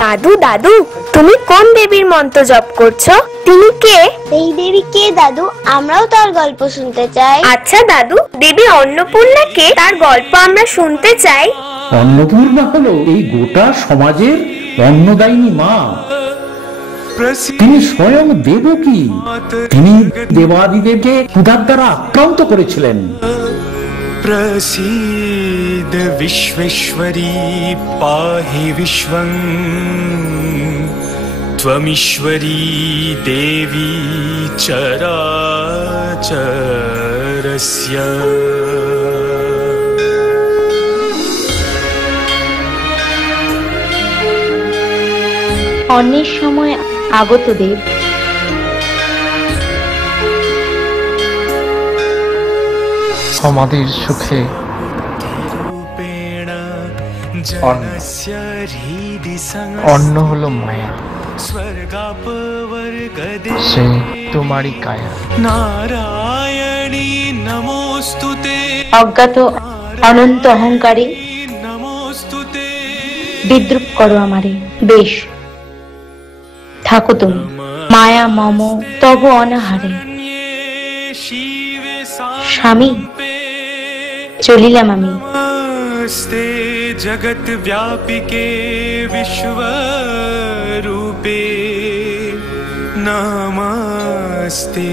দাদু দাদু, তুমি কোন দেবীর মন্ত্র জপ করছো? তিনি কে? এই দেবী কে দাদু? আমরাও তার গল্প শুনতে চাই। আচ্ছা দাদু, দেবী অন্নপূর্ণা কে? তার গল্প আমরা শুনতে চাই। অন্নপূর্ণা হলো এই গোটা সমাজের অন্নদায়িনী মা। তিনি স্বয়ং দেবকী। তিনি দেবাদিদেবকে ক্ষুধার দ্বারা আক্রান্ত করেছিলেন। प्रसीद विश्वेश्वरी पाहि विश्वं त्वमीश्वरी देवी चराचरस्य। অন্যের সময় আগত দেব, আমাদের সুখে অন্ন হলো মায়া, সে তোমারই কায়া। নারায়ণী নমোস্তুতে। অজ্ঞাত অনন্ত অহংকারে বিদ্রুপ করো আমারে। বেশ, থাকো তুমি মায়া মম তব অনাহারে। স্বামী, চলিলাম আমি। नमस्ते जगत व्यापिके विश्वरूपे। नमस्ते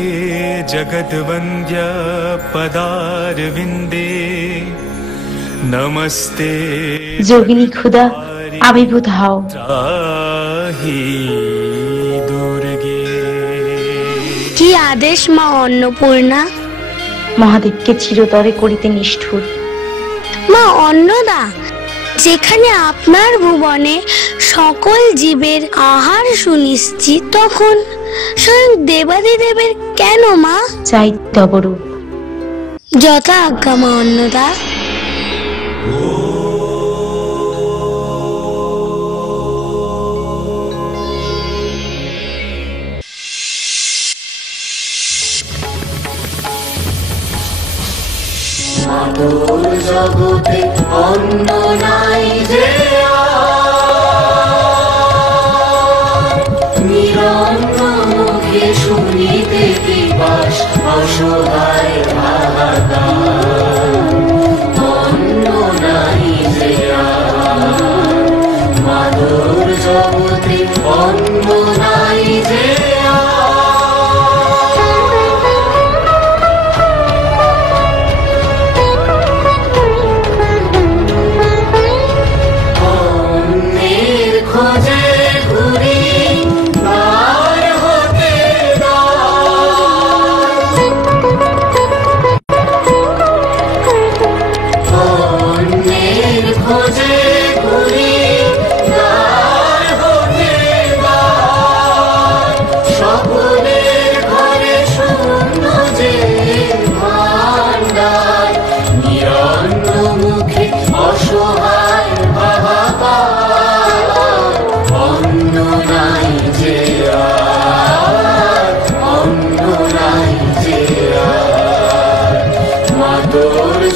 जगद्वन्द्य पदारविन्दे। नमस्ते যোগিনী ক্ষুধা আবির্ভূত হও। त्राहि दुर्गे। কি আদেশ মা অন্নপূর্ণা? মহাদেবকে চিরতরে করিতে নিষ্ঠুর। মা অন্নদা, যেখানে আপনার ভুবনে সকল জীবের আহার সুনিশ্চিত, তখন স্বয়ং দেবাদিদেবের কেন মা? চাই তব রূপ। যথা আজ্ঞা মা অন্নদা। জগতে অন্য নাই যে নিরন্ন মুখে শুনিতে পিপাস অসহায় হাহাকার। অন্য নাই যে মাধুর জগতে অন্য নাই যে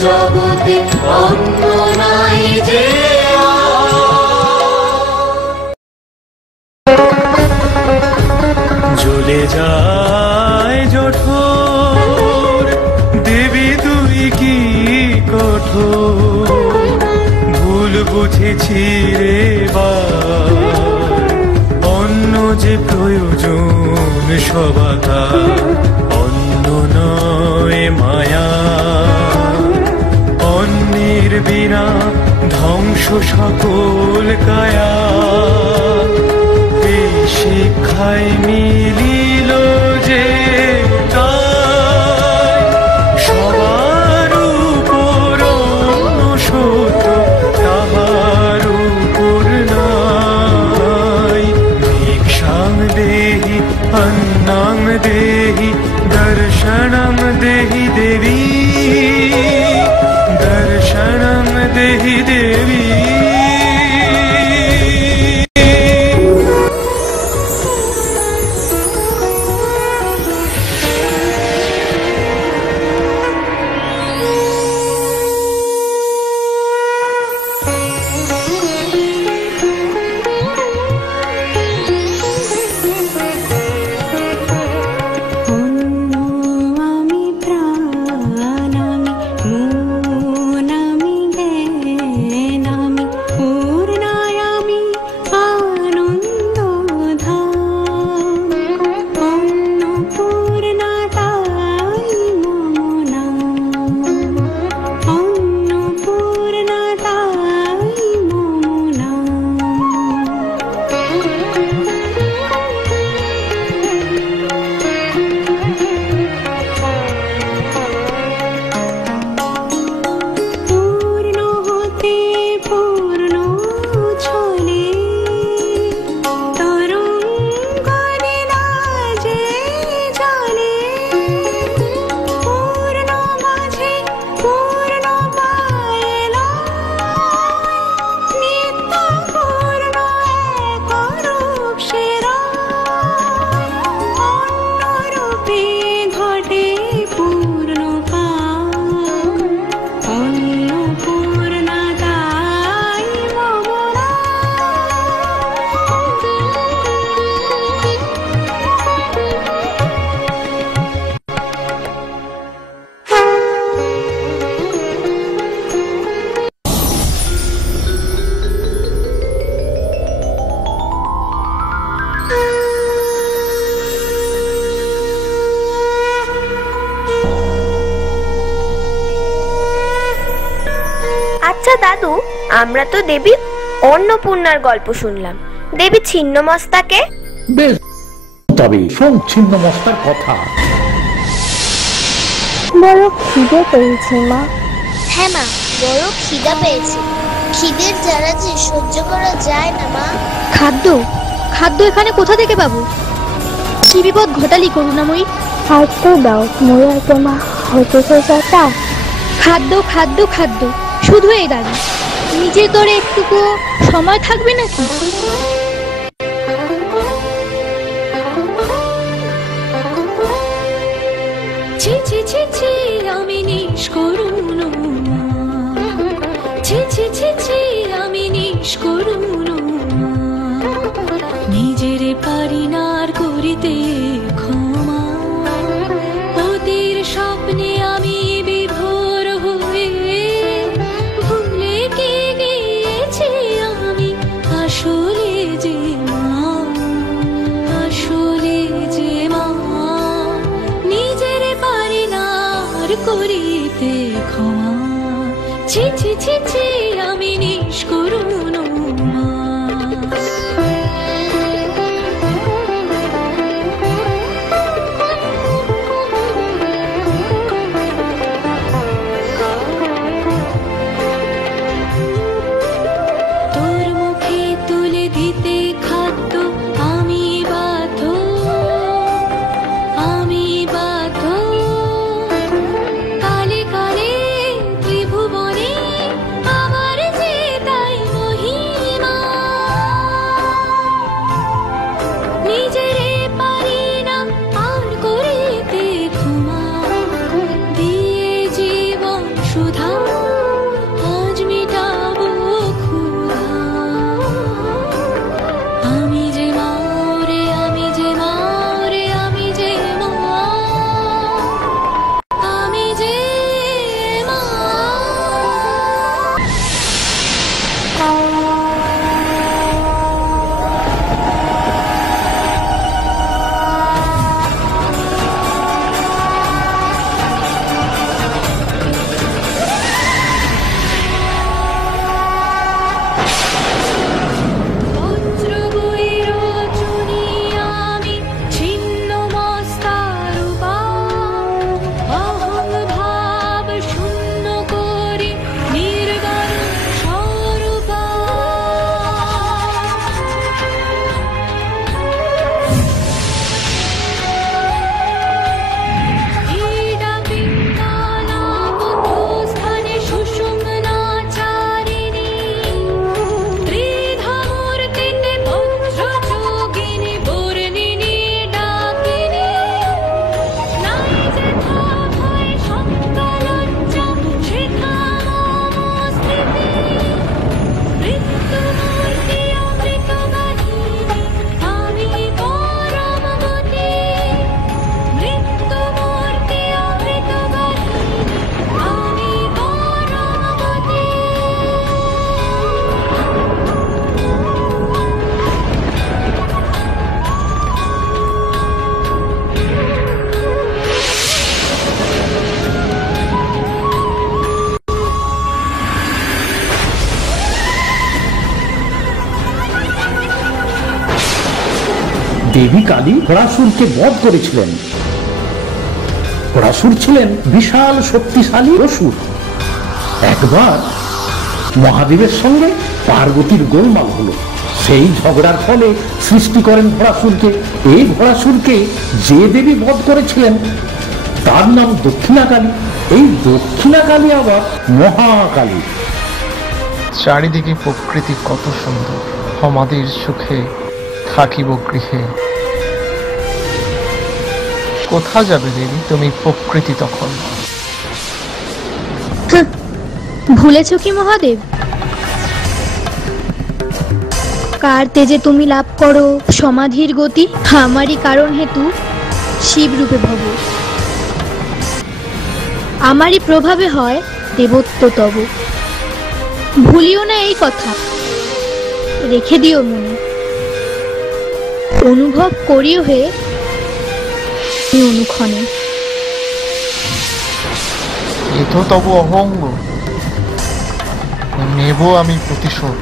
জগতে অন্য নাই যে। জ্বলে যায় জঠোর দেবী তুই কি কঠোর। ভুল বুঝেছি রে বার, অন্য যে প্রয়োজন সবাকা। অন্য নয় মায়া, অন্যের বিনা ধ্বংস সকল কায়া। শিক্ষায় মিলিল যে তাই, সবার উপর অন্য সত্য তাহার উপর নাই। ভিক্ষাং দেহি অন্নাং দেহি দর্শনং দেহি দেবী। দর্শনং দেহি দেবী। আচ্ছা দাদু, আমরা তো দেবী অন্নপূর্ণার গল্প শুনলাম, দেবী ছিন্নমস্তাকে? বেশ, তবে শোন ছিন্ন মস্তার কথা। বড় খিদে পেয়েছে মা। হ্যাঁ মা, বড় খিদা পেয়েছে। খিদের জ্বালা যে সহ্য করা যায় না মা। খাদ্য খাদ্য এখানে কোথা থেকে পাবো? কি বিপদ ঘটালি করুণাময়ী? আর তো দাও মোরা তোমা হতে চাটা। খাদ্য খাদ্য খাদ্য শুধু এই দাঁড়ি, নিজের দরে একটুকু সময় থাকবে নাকি? ছি ছি ছি ছি আমি নিষ্করুণ, ছি ছি ছি ছি আমি নিষ্করুণ, নিজের পারি না আর করিতে ক্ষমা, অতির স্বপ্নে আমি বিভোর হয়ে ভুলে কে গিয়েছি আমি আসলে যে মা, আসলে যে মা, নিজের পারি না আর করিতে ক্ষমা, ছি ছি ছি ছি আমি নিষ্করুণ মা। তোর মুখে তুলে দিতে খাদ্য আমি বাধ্য, আমি বাধ্য, কালে কালে ত্রিভুবনে আমার যে তাই মহিমা, নিজেরে পারি না আর করিতে ক্ষমা, দিয়ে জীবন সুধা আজ মিটাবো ক্ষুধা, আমি যে মা রে, আমি যে মা রে, আমি যে মা, আমি যে মা। বজ্র বৈরোচনী আমি ছিন্ন মস্তারূপা, অহং ভাব শূন্য করি নির্বাণ স্বরূপা, ক্রীড়া পিঙ্গলা বন্ধুস্থানে সুষুম্নাচারিণী, ত্রিধামূর্তিতে বজ্রযোগিনী বর্ণিনী ডাকিনী, নাই যেথা ভয় শঙ্কা লজ্জা সেথা নমস্তিতে, মৃত্যুমূর্তি অমৃতবাহিনী আমি পরমগতি, মৃত্যুমূর্তি অমৃতবাহিনী আমি পরমগতি। দেবী কালী হরাসুরকে বধ করেছিলেন। হরাসুর ছিলেন বিশাল শক্তিশালী অসুর। একবার মহাদেবের সঙ্গে পার্বতীর গোলমাল হলো, সেই ঝগড়ার ফলে সৃষ্টি করেন হরাসুরকে। এই হরাসুরকে যে দেবী বধ করেছিলেন তার নাম দক্ষিণাকালী। এই দক্ষিণাকালী আবার মহাকালী। চারিদিকে প্রকৃতি কত সুন্দর, আমাদের সুখে থাকিব গৃহে। কোথা যাবে দেবী তুমি প্রকৃতি তখন? ভুলেছ কি মহাদেব? কার তেজে তুমি লাভ করো সমাধির গতি, আমারই কারণ হেতু শিব রূপে ভব, আমারই প্রভাবে হয় দেবত্ব তব। ভুলিও না এই কথা, রেখে দিও মনে, অনুভব করিও হে অনুক্ষণে। এ তো তব অহঙ্গ, নেব আমি প্রতিশোধ।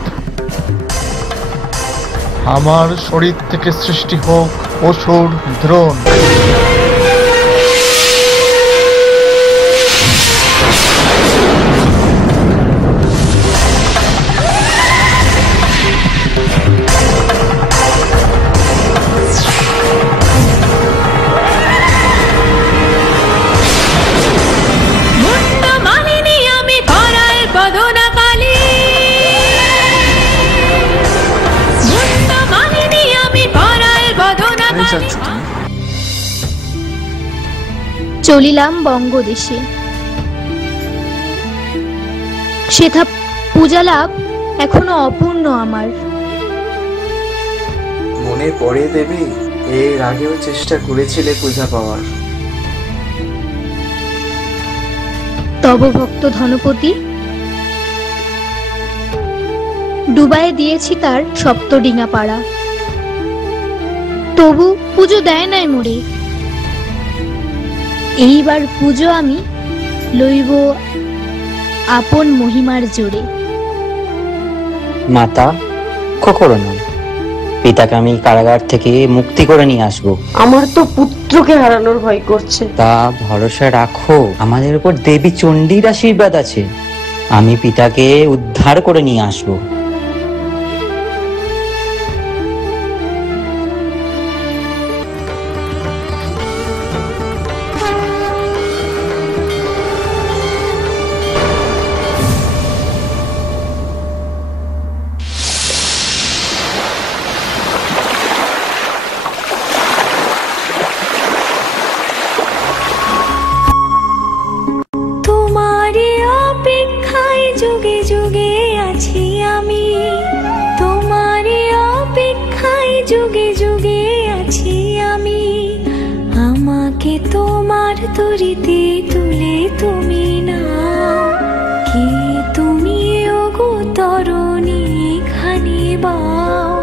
আমার শরীর থেকে সৃষ্টি হোক অসুর দ্রোণ। চলিলাম বঙ্গদেশে, সেথা পূজা লাভ এখনো অপূর্ণ আমার। মনে পড়ে দেবী, এর আগেও চেষ্টা করেছিলে পূজা পাওয়ার। তব ভক্ত ধনপতি, ডুবায়ে দিয়েছি তার সপ্তডিঙা পাড়া, তবু পুজো দেয় নাই মোরে। এইবার পুজো আমি লইব আপন মহিমার জোরে। মাতা করো না, পিতাকে আমি কারাগার থেকে মুক্তি করে নিয়ে আসবো। আমার তো পুত্রকে হারানোর ভয় করছে। তা ভরসা রাখো, আমাদের উপর দেবী চণ্ডীর আশীর্বাদ আছে। আমি পিতাকে উদ্ধার করে নিয়ে আসবো। তোমার তরিতে তুলে তুমি না কি তুমি ওগো তরণী এখানে বাও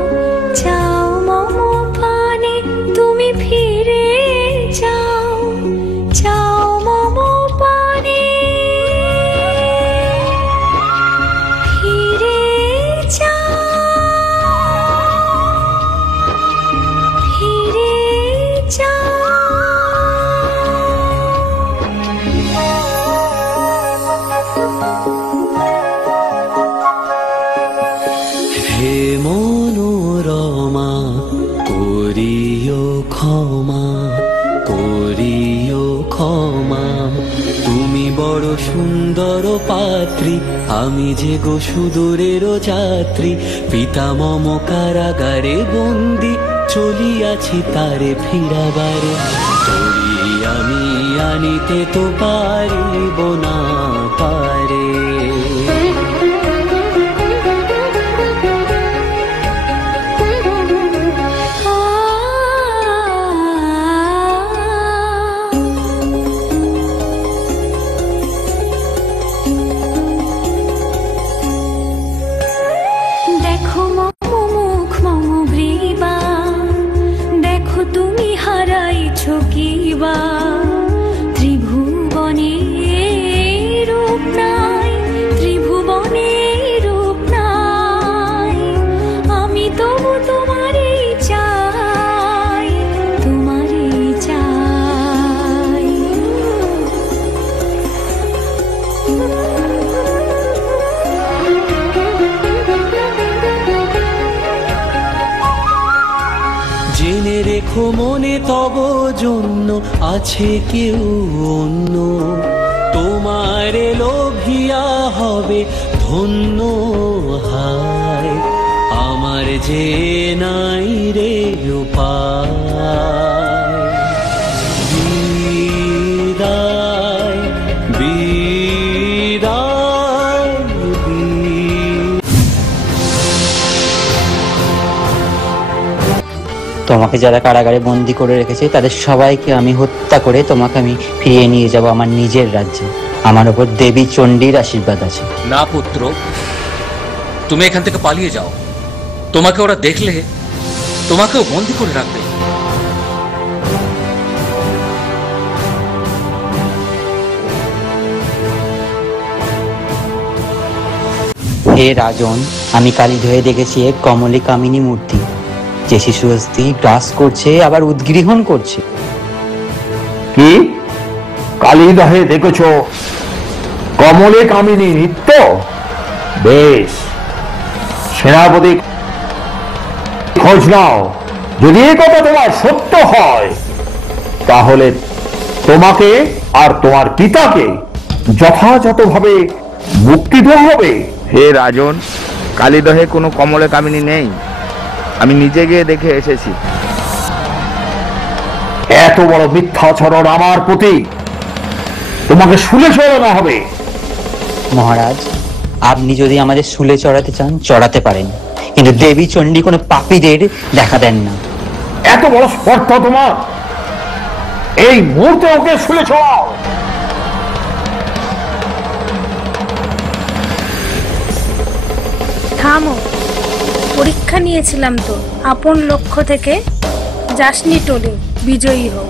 চাও মম পানে তুমি ফিরে যাও চাও মম পানে ফিরে যাও ফিরে যাও। হে মনোরমা করিও ক্ষমা করিও ক্ষমা, তুমি বড় সুন্দর পাত্রী, আমি যে গো সুদূরের যাত্রী। পিতা মম কারাগারে বন্দি, চলিয়াছি তারে ফিরাবারে। তরি আমি আনিতে তো পারিব না পারে। ত্রিভুবনে রূপ নাই, ত্রিভুবনে রূপ নাই, আমি তবু তোমারই চাই, তোমারই চাই। জেনে রেখো মনে তব জন্য আছে কেউ অন্য, তোমার লোভিয়া হবে ধন্য। হায় আমার যে নাই রে উপায়, বিদায় বিদায় তোমাকে যারা কারাগারে বন্দি করে রেখেছে তাদের সবাইকে আমি হত্যা করে তোমাকে আমি ফিরিয়ে নিয়ে যাব আমার নিজের রাজ্যে। আমার উপর দেবী চণ্ডীর আশীর্বাদ আছে। না পুত্র, তুমি এখান থেকে পালিয়ে যাও। তোমাকে ওরা দেখলে তোমাকেও বন্দি করে রাখবে। হে রাজন, আমি কালী ধয়ে দেখেছি এক কমলে কামিনী মূর্তি, যে শিশু অস্থি গ্রাস করছে আবার উদ্গৃহণ করছে। কি কালীদহে দেখেছ কমলে কামিনী নৃত্য? বেশ, সেনাপতি খোঁজ নাও। যদি এই কথা তোমার সত্য হয় তাহলে তোমাকে আর তোমার পিতাকে যথাযথভাবে মুক্তি দেওয়া হবে। হে রাজন, কালীদহে কোনো কমলে কামিনী নেই, আমি নিজে গিয়ে দেখে এসেছি। এত বড় মিথ্যাচরণ আমার প্রতি, তোমাকে শুলে চড়ানো হবে। মহারাজ, আপনি যদি আমাদের শুলে চড়াতে চান চড়াতে পারেন, কিন্তু দেবী চণ্ডী কোনো পাপীদের দেখা দেন না। এত বড় স্পর্ধা তোমার? এই মুহূর্তে ওকে শুলে চড়াও। থামো, পরীক্ষা নিয়েছিলাম তো। আপন লক্ষ্য থেকে যাসনি টলে, বিজয়ী হও।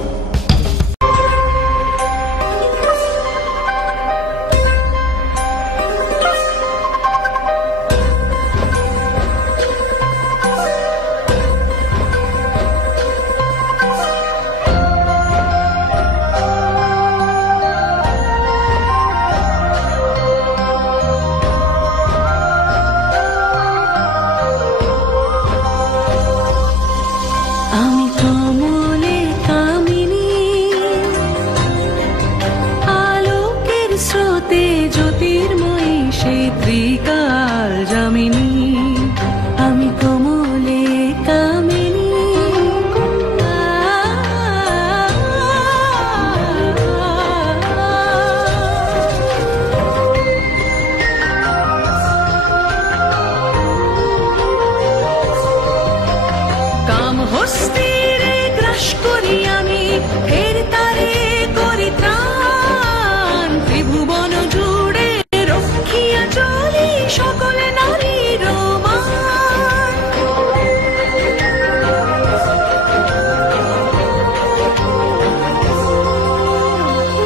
আমি কমলে কামিনী, আলোকের স্রোতে জ্যোতির্ময়ী সেই ত্রিকাল যামিনী। আমি কমলে কামিনী, কাম হস্তিরে গ্রাস করি আমি, ফের তারে করি ত্রাণ। ত্রিভুবন জুড়ে রক্ষিয়া চলি সকল নারীর মান।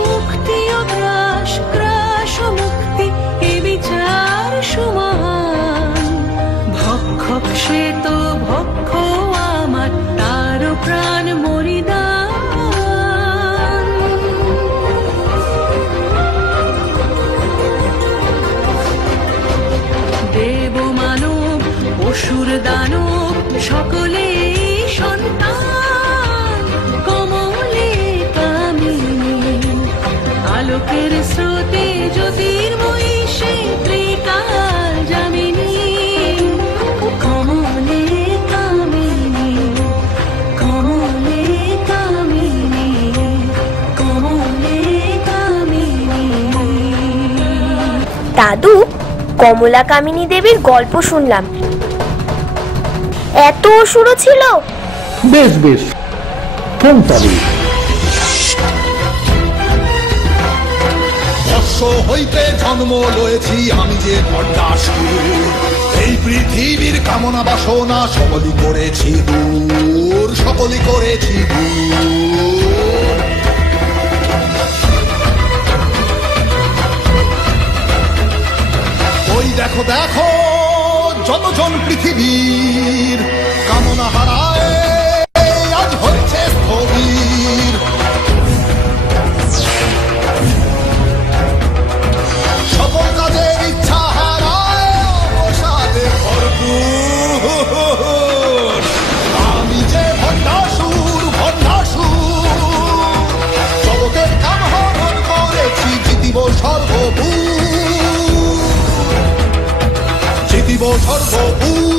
মুক্তি ও গ্রাস, গ্রাস ও মুক্তি, এ বিচার সমান। ভক্ষক সে তো ভক্ষ আমার, তার প্রাণ মরিদান। দেব মানব অসুর দানব সকলে সন্তান। কমলে কামিনী, আলোকের স্রোতে জ্যোতির্ময়ী সেই ত্রিকাল যামিনী। কমলে কামিনী, কমলে কামিনী, কমলে কামিনী। দাদু, কমলা কামিনী দেবীর গল্প শুনলাম, এত অসুরও ছিল? বেশ বেশ, কোন তবে বর্ষ হইতে জন্ম লয়েছি আমি যে ভণ্ডাসুর। এই পৃথিবীর কামনা বাসনা সকলই করেছি দূর, সকলই করেছি দূর। ওই দেখো দেখো যতজন পৃথিবীর কামনা হারায় আজ হচ্ছে স্থবির। সকল কাজের ইচ্ছা হারায় অবসাদে ভরপুর। আমি যে ভণ্ডাসুর, ভণ্ডাসুর, জগতের কাম হরণ করেছি, জিতিব সর্বভূর, জিতিব সর্বভূর।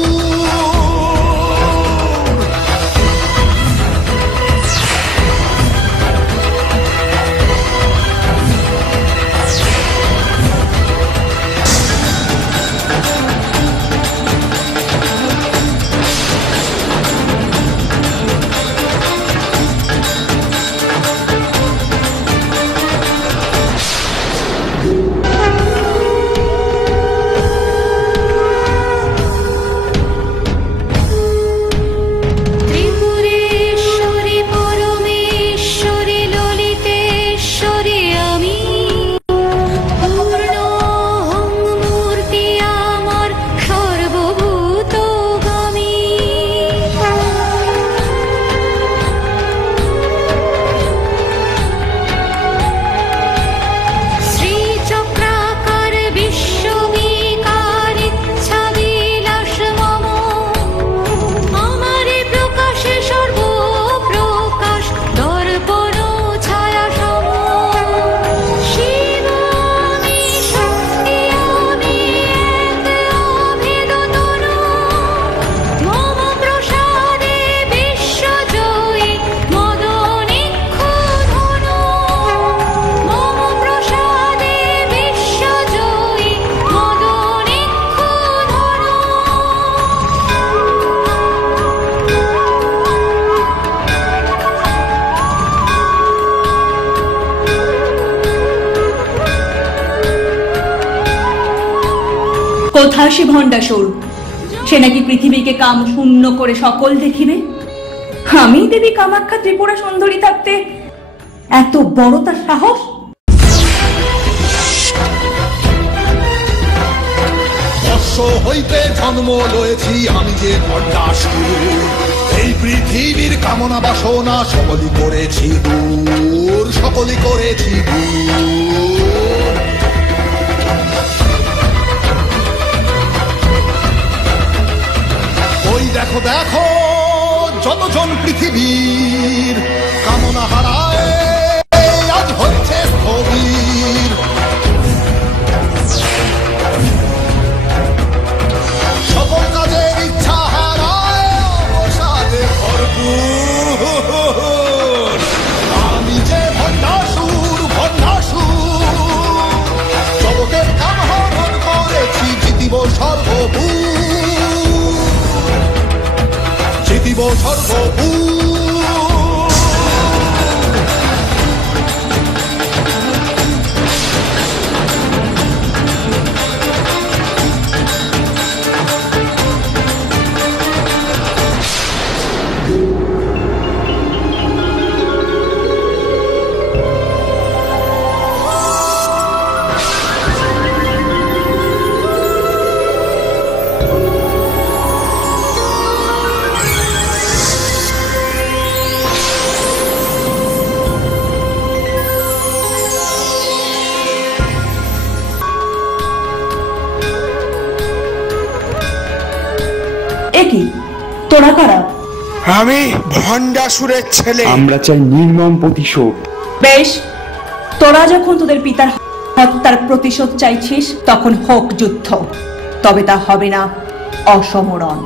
কোথায় সে ভণ্ডাসুর? সে নাকি পৃথিবীকে কাম শূন্য করে সকল দেখিবে। আমি দেবী কামাখ্যা ত্রিপুরা সুন্দরী থাকতে এত বড় তার সাহস? হইতে জন্ম লয়েছি আমি যে ভণ্ডাসুর, এই পৃথিবীর কামনা বাসনা সকলই করেছি দূর, সকলই করেছি দূর। ওই দেখো দেখো যতজন পৃথিবীর কামনা হারায় আজ হচ্ছে স্থবির। সকল কাজের ইচ্ছা হারায় অবসাদে ভরপুর। আমি যে ভণ্ডাসুর, ভণ্ডাসুর, জগতের কাম হরণ করেছি, জিতিব সর্বভূর, জিতিব সর্বভূর। কি তোরা কারা? আমি ভণ্ডাসুরের ছেলে। আমরা চাই নির্মম প্রতিশোধ। বেশ, তোরা যখন তোদের পিতার হত্যার প্রতিশোধ চাইছিস তখন হোক যুদ্ধ, তবে তা হবে না অসমরণ।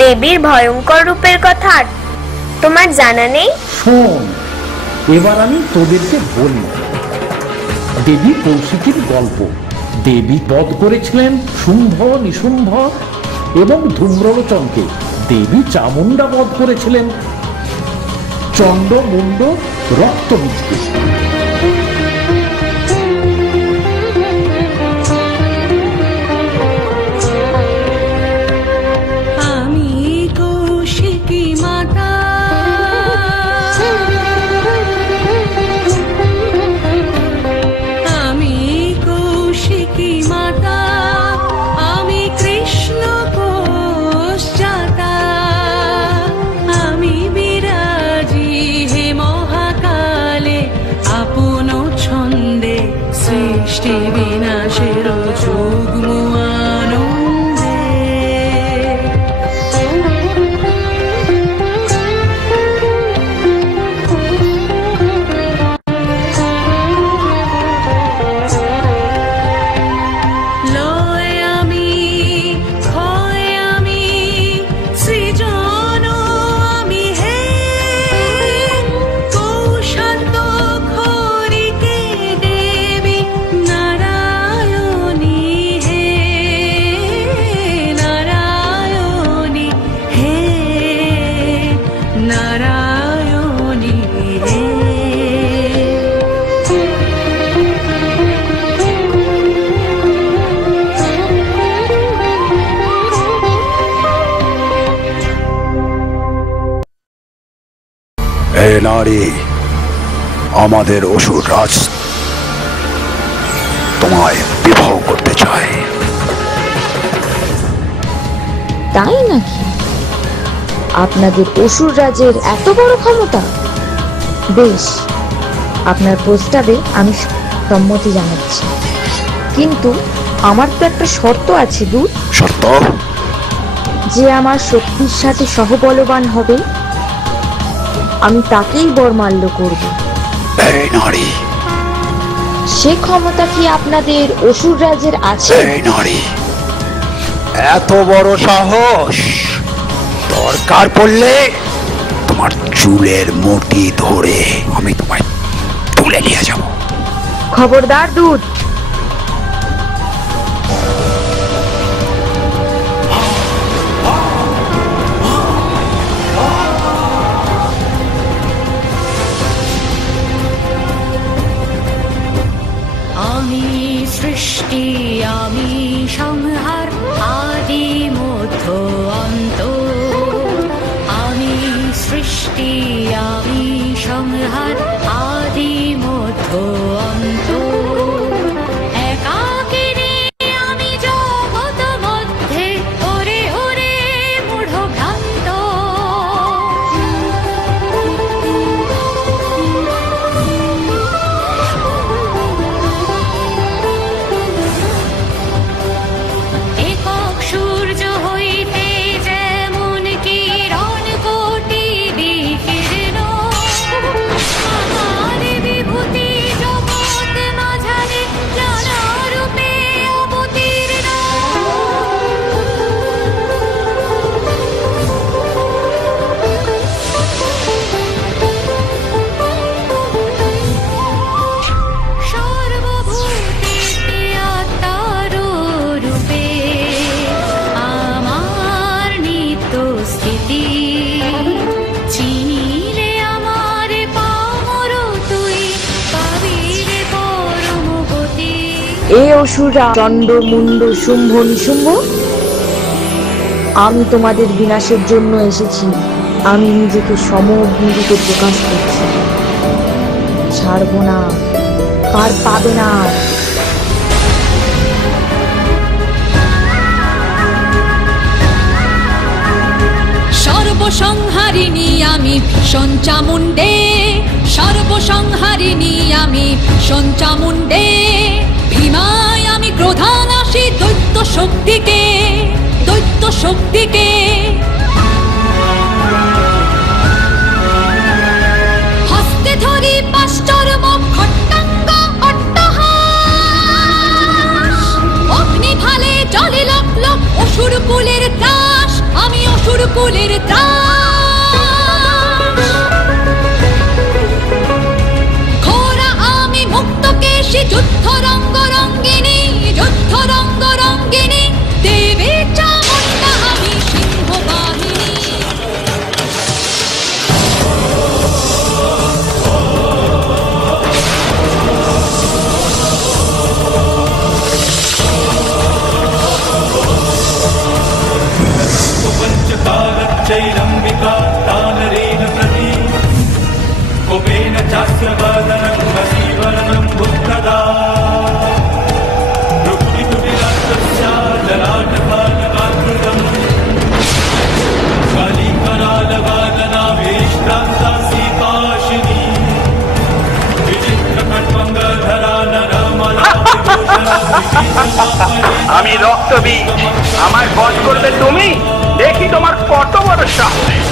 দেবীর ভয়ঙ্কর রূপের কথা তোমার জানা নেই? শোন, এবার আমি তোদেরকে বলি দেবী কৌশিকীর গল্প। দেবী বধ করেছিলেন শুম্ভ, নিশুম্ভ এবং ধূম্রলোচনকে। দেবী চামুন্ডা বধ করেছিলেন চণ্ড, মুন্ড, রক্তবীজকে। নারী, আমাদের অসুর রাজ তোমায় বিবাহ করতে চায়। তাই নাকি? আপনাদের অসুর রাজের এত বড় ক্ষমতা? বেশ, আপনার প্রস্তাবে আমি সম্মতি জানাচ্ছি, কিন্তু আমার তো একটা শর্ত আছে। দূত শর্ত? যে আমার শক্তির সাথে সহবলবান হবে আমি তাকেই বরমাল্য করব। এই নারী, সে ক্ষমতা কি আপনাদের অসুর রাজের আছে? এই নারী, এত বড় সাহস! দরকার পড়লে তোমার চুলের মুঠি ধরে আমি তোমায় তুলে নিয়ে যাব। খবরদার দূত! আমি সৃষ্টি, আমি সংহার, আদি মধ্য অন্ত। আমি সৃষ্টি, আমি সংহার, আদি মধ্য অন্ত। একাকিনী আমি জগৎ মধ্যে, ওরে ওরে মূঢ় ভ্রান্ত। একক সূর্য হইতে যেমন কিরণ কোটি বিকীর্ণ, আমার বিভূতি জগৎ মাঝারে নানা রূপে অবতীর্ণ। সর্বভূতেতে আত্মার রূপে আমার নিত্য স্থিতি। চিনিলে আমার পামর তুই, পাবিরে পরম গতি। এ অসুররা চন্ড মুন্ড শুম্ভ নিশুম্ভ, আমি তোমাদের বিনাশের জন্য এসেছি। আমি নিজেকে সমভূমিতে প্রকাশ করছি। ছাড়বো না, পার পাবে না। সর্বসংহারিণী আমি ভীষণ চামুণ্ডে, সর্বসংহারিণী আমি ভীষণ চামুণ্ডে। ভীমায় আমি ক্রোধানাশী দৈত্য শক্তিকে, দৈত্য শক্তিকে। হস্তে ধরি পাশ্চর্ম খট্টাঙ্গ অট্টহাস। অগ্নি ভালে জলে লক লক অসুর কুলের ত্রাস, আমি অসুর কুলের ত্রাস। ঘোরা আমি মুক্ত কেশী, যুদ্ধ রঙ্গ রঙ্গিনী, যুদ্ধ রঙ্গ রঙ্গিনী। দেবী চামুণ্ডা আমি সিংহ বাহিনী। चैरम्बिका तानरेण प्रति कोपेन चास्य वदनं वशीवरणं बुद्धदा रुक्मितुटिरात्रस्या जलाटपालकाकृतम् कालीकरालवादना विश्रान्ता सीताशिनी विचित्रखड्गधरा नरमला विभूषणा আমি রক্তবীজ, আমার বধ করবে তুমি? দেখি তোমার কত বড় সাহস।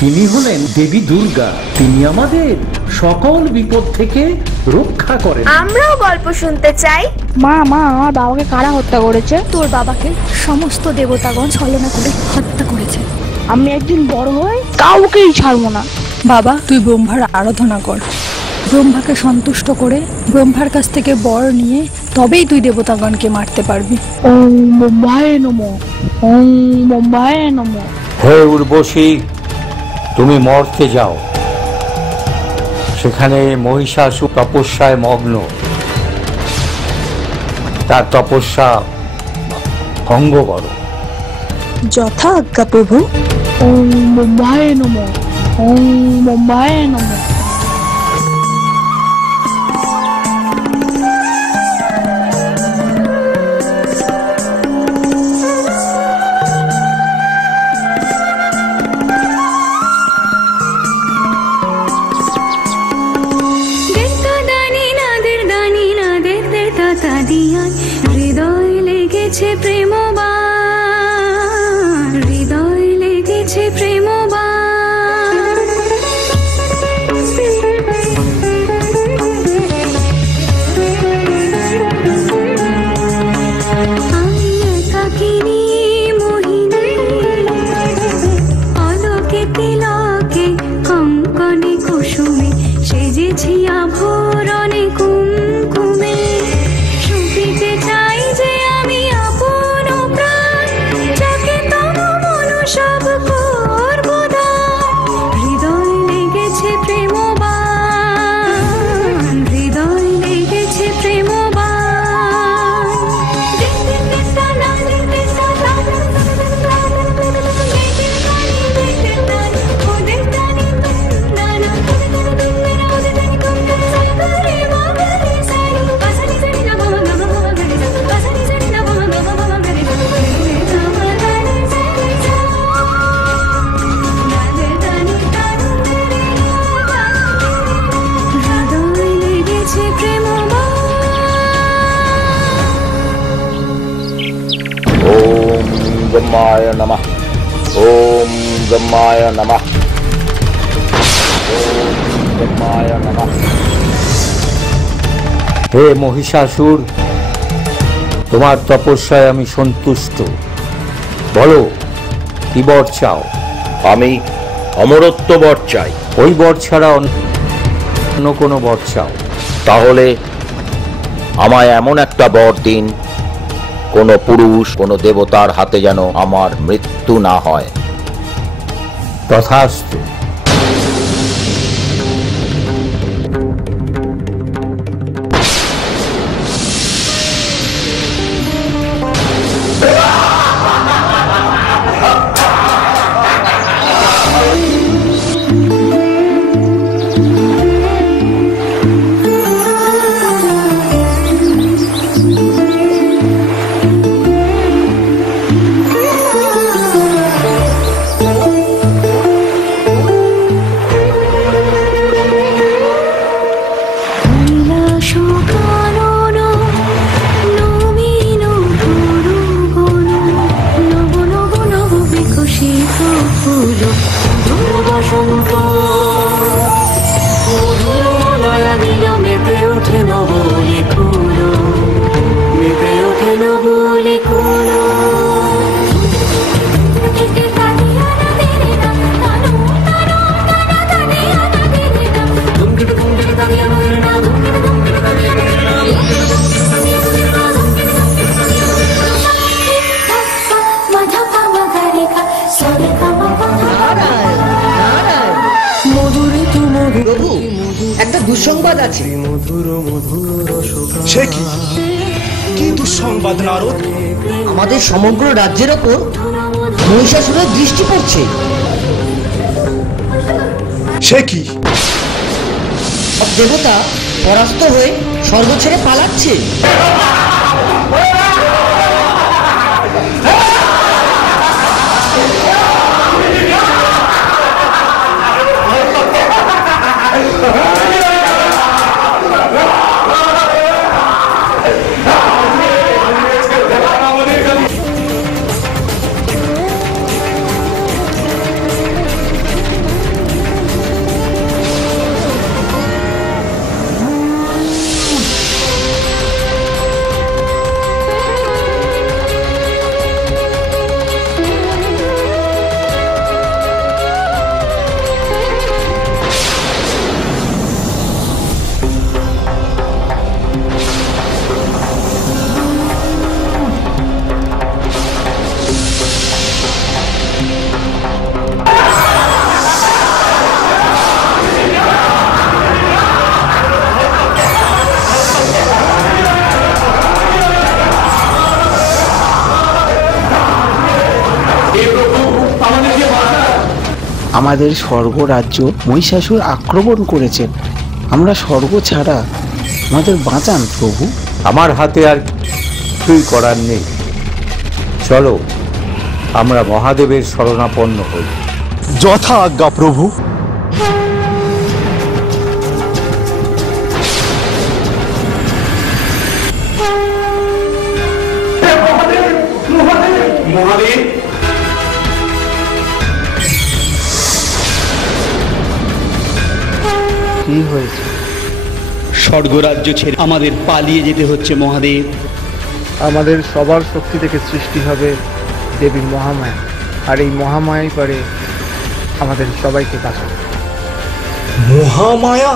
তিনি হলেন দেবী দুর্গা। তিনি আমাদের সকল বিপদ থেকে রক্ষা করেন। আমরাও গল্প শুনতে চাই। মা আমার বাবাকে কারা হত্যা করেছে? তোর বাবাকে সমস্ত দেবতাগণ ছলনা করে হত্যা করেছে। আমি একদিন বড় হয়ে কাউকেই ছাড়বো না। বাবা, তুই ব্রহ্মার আরাধনা কর। ব্রহ্মাকে সন্তুষ্ট করে ব্রহ্মার কাছ থেকে বর নিয়ে তবেই তুই দেবতাগণকে মারতে পারবি। ওম বোম্বায় নমো, ওম বোম্বায় নমো। হে উর্বশী, তুমি মর্তে যাও, সেখানে মহিষাসুর তপস্যায় মগ্ন, তার তপস্যা ভঙ্গ করো। যথা আজ্ঞা প্রভু। ওম বোম্বায় নমো, ওম বোম্বায় নমো। হৃদয় লেগেছে প্রেমবান, হৃদয় লেগেছে প্রেমবান। আমি একাকিনী মোহিনী, আলোকে তিলকে কঙ্কনে কুসুমে সেজেছি আভরণে কুমকুমে। ব্রহ্মায় নমঃ, ওম ব্রহ্মায় নমঃ, ওম ব্রহ্মায় নমঃ। হে মহিষাসুর, তোমার তপস্যায় আমি সন্তুষ্ট। বলো, কি বর চাও? আমি অমরত্ব বর চাই। ওই বর ছাড়া অন্য কোনো বর চাও? তাহলে আমায় এমন একটা বর দিন, কোন পুরুষ কোন দেবতার হাতে যেন আমার মৃত্যু না হয়। তথাস্তু। প্রভু, একটা দুঃসংবাদ আছে। সে কি? কি দুঃসংবাদ নারদ? আমাদের সমগ্র রাজ্যের ওপর মহিষাসুরের দৃষ্টি পড়ছে। সে কি? সব দেবতা পরাস্ত হয়ে স্বর্গ ছেড়ে পালাচ্ছে। আমাদের স্বর্গ রাজ্য মহিষাসুর আক্রমণ করেছেন। আমরা স্বর্গ ছাড়া আমাদের বাঁচান প্রভু। আমার হাতে আর কিছুই করার নেই। চলো আমরা মহাদেবের শরণাপন্ন হই। যথা আজ্ঞা প্রভু। কি হয়েছে? স্বর্গরাজ্য ছেড়ে আমাদের পালিয়ে যেতে হচ্ছে মহাদেব। আমাদের সবার শক্তি থেকে সৃষ্টি হবে দেবীর মহামায়া, আর এই মহামায়াই পারে আমাদের সবাইকে বাঁচাতে। মহামায়া?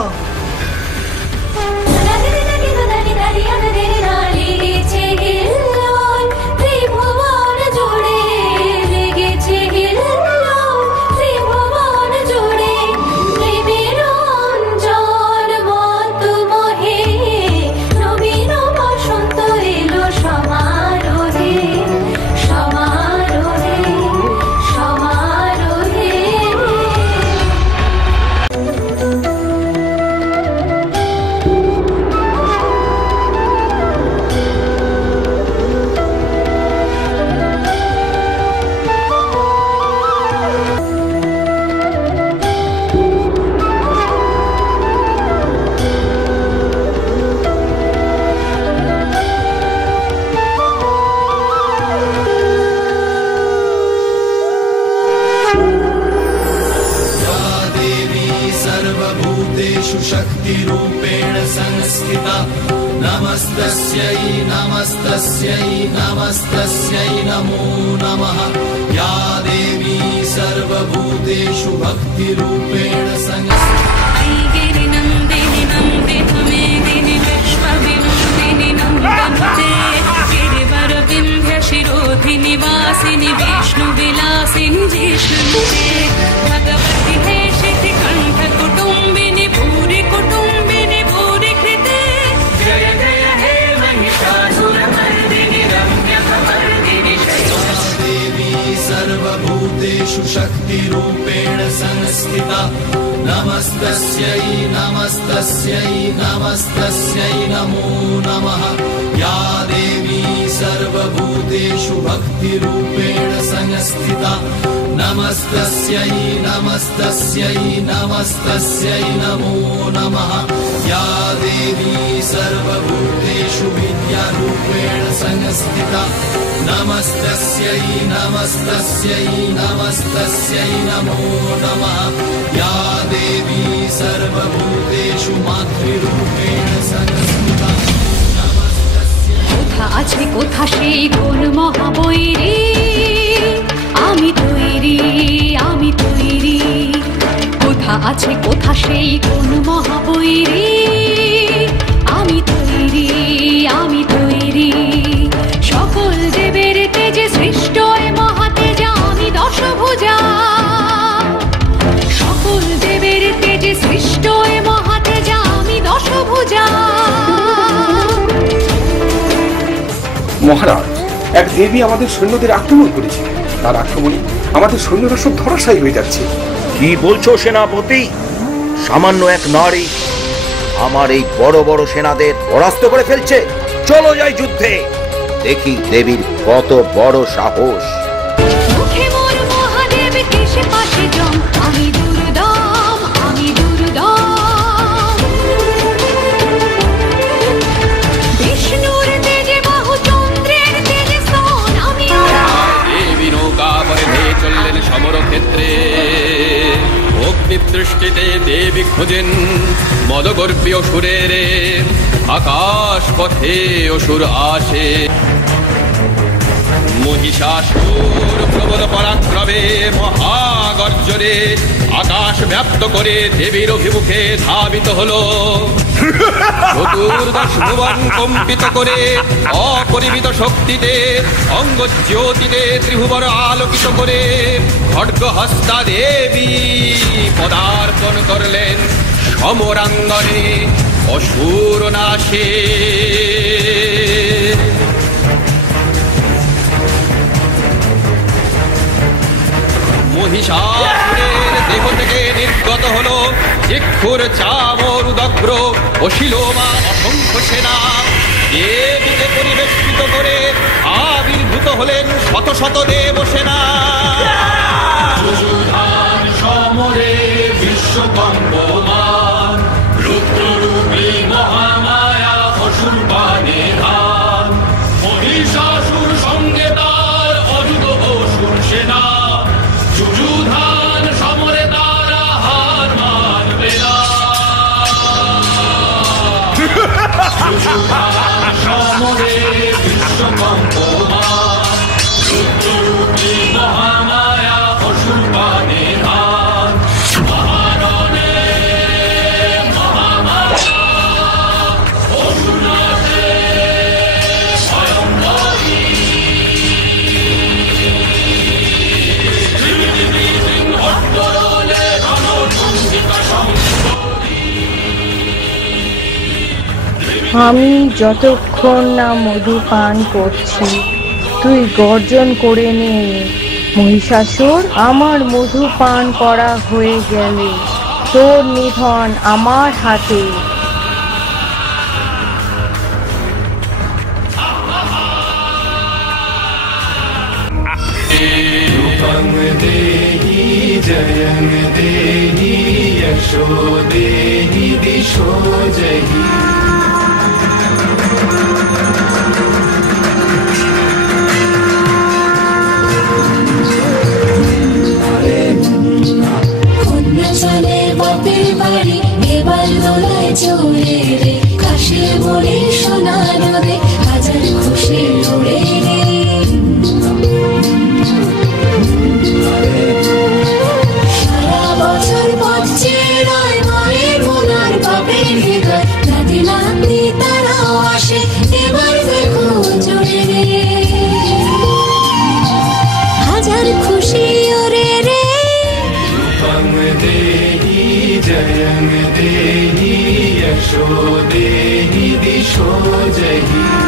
शक्तिरूपेण संस्थिता नमस्तस्यै नमस्तस्यै नमस्तस्यै नमो नमः या देवी सर्वभूतेषु भक्तिरूपेण संस्थिता गिरिनन्दिनि नन्दित मेदिनि विश्वविनोदिनि नन्दनुते गिरिवरविन्ध्यशिरोधिनि वासिनि विष्णुविलासिनि जिष्णुनुते भगवति हे शितिकण्ठकुटुम्बिनि भूरि कुटुम्बिनि भूरि कृते जय जय हे महिषासुरमर्दिनि रम्यकमर्दिनि देवी सर्वभूतेषु शक्तिरूपेण संस्थिता नमस्तस्यै नमस्तस्यै नमस्तस्यै नमो नमः या देवी सर्वभूतेषु भक्तिरूपेण संस्थिता नमस्तस्यै नमस्तस्यै नमस्तस्यै नमो नमः या देवी सर्वभूतेषु विद्यारूपेण संस्थिता नमस्तस्यै नमस्तस्यै नमस्तस्यै नमो नमः या देवी सर्वभूतेषु मातृरूपेण संस्थिता কোথা আছে কোথা সেই কোন মহাবৈরী আমি তৈরি কোথা আছে কোথা সেই কোন মহাবৈরী আমি তৈরি সকল দেবের তেজে সৃষ্ট এ মহাতেজা আমি দশভুজা সকল দেবের তেজে সৃষ্ট এ মহাতেজা আমি দশভুজা। মহারাজ, এক দেবী আমাদের সৈন্যদের আক্রমণ করেছে। তার আক্রমণে আমাদের সৈন্যরা সব ধরাশায়ী হয়ে যাচ্ছে। কি বলছো সেনাপতি? সামান্য এক নারী আমার এই বড় বড় সেনাদের পরাস্ত করে ফেলছে। চলো যাই যুদ্ধে, দেখি দেবীর কত বড় সাহস। সমরক্ষেত্রে অগ্নিদৃষ্টিতে দেবী খোঁজেন মদগর্বী অসুরের আকাশ পথে অসুর আসে মহিষাসুর প্রবল পরাক্রমে মহাগর্জনে আকাশ ব্যাপ্ত করে দেবীর অভিমুখে ধাবিত হলো। চতুর্দশ ভুবন কম্পিত করে অপরিমিত শক্তিতে অঙ্গ জ্যোতিতে ত্রিভুবন আলোকিত করে খড়্গহস্তা দেবী পদার্পণ করলেন সমরাঙ্গনে অসুর নাশে। মহিষাসুরের চিক্ষুর চামর উদগ্র বসিল মা অসংখ্য সেনা, দেবীকে পরিবেষ্টিত করে আবির্ভূত হলেন শত শত দেব সেনা। সমরে বিশ্বকম্পমান, রুদ্ররূপী মহামায়া অসুর বানে ধান, মহিষাসুর সঙ্গে তার অযুত অসুর সেনা, যুযুধান সমরে তারা হার মানবে না। যুযুধান সমরে বিশ্বকম্পমান, রুদ্ররূপী মহামায়া অসুর বানে ধান, মহারণে মহামায়া অসুর নাচে স্বয়ংবরী। সিংহদ্বরলে রণতুঙ্গিকা সংবরী। আমি যতক্ষণ না মধু পান করছি তুই গর্জন করে নে, মহিষাসুর। আমার মধু পান করা হয়ে গেলে তোর নিধন আমার হাতে। रूपं देहि जयं देहि यशो देहि दिशो जहि। চলে বাপের বাড়ি এবার দোলায় চড়ে রে, কাশির বলে সোনা নদে হাজার খুশি উড়ে রে। সারা বছর পথ চেরায় মায়ের মোনার বাপের হৃদয়, নাতি নাতনি তারাও আসে এবার দেখো জোরে রে। হাজার খুশি ওরে রে। देहि जयं देहि यशो देहि दिशो जहि।